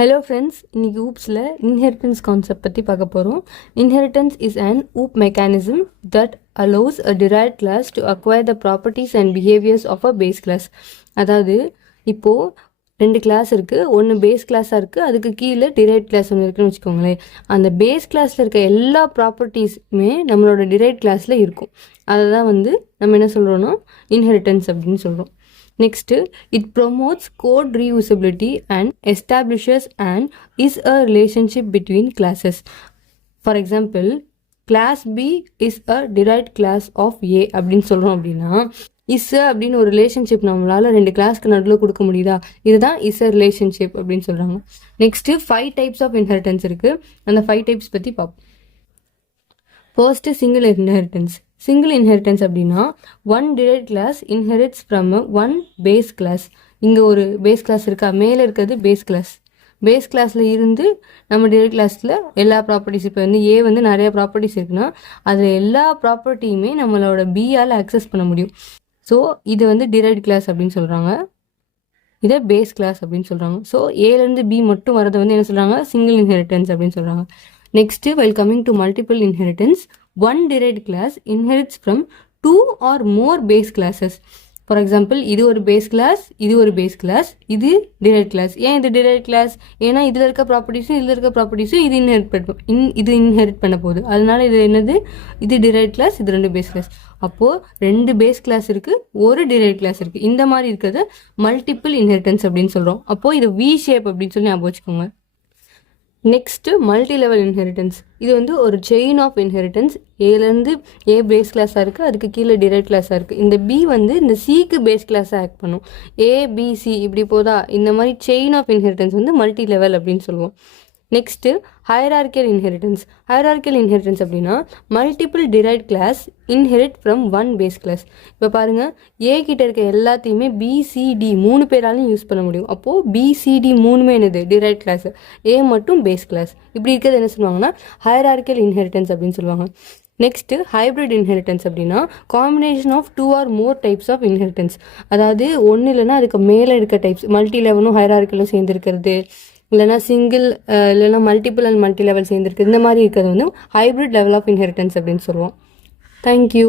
Hello friends, இன்னைக்கு OOPSல inheritance concept பற்றி பார்க்க போகிறோம். Inheritance is an OOP mechanism that allows a derived class to acquire the properties and behaviors of a base class. அதாவது இப்போது 2 class இருக்குது, ஒன்று base கிளாஸாக இருக்குது, அதுக்கு கீழே டிரைவ்ட் கிளாஸ் ஒன்று இருக்குன்னு வச்சுக்கோங்களேன். அந்த பேஸ் கிளாஸில் இருக்க எல்லா ப்ராப்பர்ட்டிஸுமே நம்மளோட டிரைவ்ட் கிளாஸில் இருக்கும். அதை தான் நம்ம என்ன சொல்கிறோன்னா இன்ஹெரிட்டன்ஸ் அப்படின்னு சொல்கிறோம். Next, it promotes code reusability and establishes and is a relationship between classes. For example, class B is a derived class of A அப்படின்னு சொல்கிறோம். அப்படின்னா இஸ் அப்படின்னு ஒரு ரிலேஷன்ஷிப் நம்மளால் 2 கிளாஸ்க்கு நடுவில் கொடுக்க முடியுதா? இதுதான் இஸ் அ ரிலேஷன்ஷிப் அப்படின்னு சொல்கிறாங்க. நெக்ஸ்ட்டு 5 டைப்ஸ் ஆஃப் இன்ஹெரிட்டன்ஸ் இருக்குது. அந்த 5 டைப்ஸ் பற்றி பார்ப்போம். First single inheritance. Single inheritance அப்படின்னா one derived class inherits from one base class. இங்கே ஒரு பேஸ் கிளாஸ் இருக்கா, மேலே இருக்கிறது பேஸ் கிளாஸ். பேஸ் கிளாஸில் இருந்து நம்ம டிரைவ்ட் கிளாஸில் எல்லா ப்ராப்பர்ட்டிஸ், இப்போ ஏ நிறைய ப்ராப்பர்ட்டிஸ் இருக்குன்னா அதில் எல்லா ப்ராப்பர்ட்டியுமே நம்மளோட பியால் அக்சஸ் பண்ண முடியும். ஸோ இது டிரைவ்ட் கிளாஸ் அப்படின்னு சொல்கிறாங்க, இதை பேஸ் கிளாஸ் அப்படின்னு சொல்கிறாங்க. ஸோ ஏலேருந்து பி மட்டும் வரதை என்ன சொல்கிறாங்க, சிங்கிள் இன்ஹெரிட்டன்ஸ் அப்படின்னு சொல்கிறாங்க. Next, while coming to multiple inheritance, one derived class inherits from 2 or more base classes. For example, இது ஒரு பேஸ் கிளாஸ், இது ஒரு பேஸ் கிளாஸ், இது டிரைவ்ட் கிளாஸ். ஏன் இது டிரைவ்ட் கிளாஸ்? ஏன்னா இதில் இருக்க ப்ராப்பர்ட்டிஸும் இதில் இருக்க ப்ராப்பர்ட்டிஸும் இது இன்ஹெரிட் பண்ண போகுது. அதனால இது என்னது, இது டிரைவ்ட் கிளாஸ், இது 2 பேஸ் கிளாஸ். அப்போது 2 பேஸ் கிளாஸ் இருக்குது, ஒரு டிரைவ்ட் கிளாஸ் இருக்குது. இந்த மாதிரி இருக்கிறது மல்டிபிள் இன்ஹெரிட்டன்ஸ் அப்படின்னு சொல்கிறோம். அப்போது இது வி ஷேப் அப்படின்னு சொல்லி ஞாபகம் வச்சுக்கோங்க. Next multi level inheritance. இது ஒரு செயின் ஆஃப் இன்ஹெரிட்டன்ஸ். ஏலேருந்து ஏ பேஸ் கிளாஸாக இருக்குது, அதுக்கு கீழே டிரைவ்ட் கிளாஸாக இருக்குது. இந்த பி இந்த சிக்கு பேஸ் கிளாஸாக ஆக்ட் பண்ணும். ஏபிசி இப்படி போதா, இந்த மாதிரி chain of inheritance multi level அப்படின்னு சொல்லுவோம். Next hierarchical inheritance. Hierarchical inheritance அப்படின்னா multiple derived class inherit from one base class. இப்போ பாருங்கள், ஏ கிட்ட இருக்க எல்லாத்தையுமே பிசிடி 3 பேராலையும் யூஸ் பண்ண முடியும். அப்போது பிசிடி 3மே என்னது, டிரைவ்ட் கிளாஸ். ஏ மட்டும் பேஸ் கிளாஸ். இப்படி இருக்கிறது என்ன சொல்லுவாங்கன்னா ஹைரார்கியல் இன்ஹெரிட்டன்ஸ் அப்படின்னு சொல்லுவாங்க. நெக்ஸ்ட்டு ஹைப்ரிட் இன்ஹெரிட்டன்ஸ் அப்படின்னா combination of 2 or more types of inheritance. அதாவது ஒன்று இல்லைன்னா அதுக்கு மேலே இருக்க டைப்ஸ், மல்டி லெவலும் ஹைரார்கியலும் சேர்ந்துருக்கிறது, இல்லைனா சிங்கிள் இல்லைனா மல்டிபிள் அண்ட் மல்டி லெவல் சேர்ந்துருக்கு. இந்த மாதிரி இருக்கிறது ஹைப்ரிட் லெவல் ஆஃப் இன்ஹெரிட்டன்ஸ் அப்படின்னு சொல்லுவோம். தேங்க்யூ.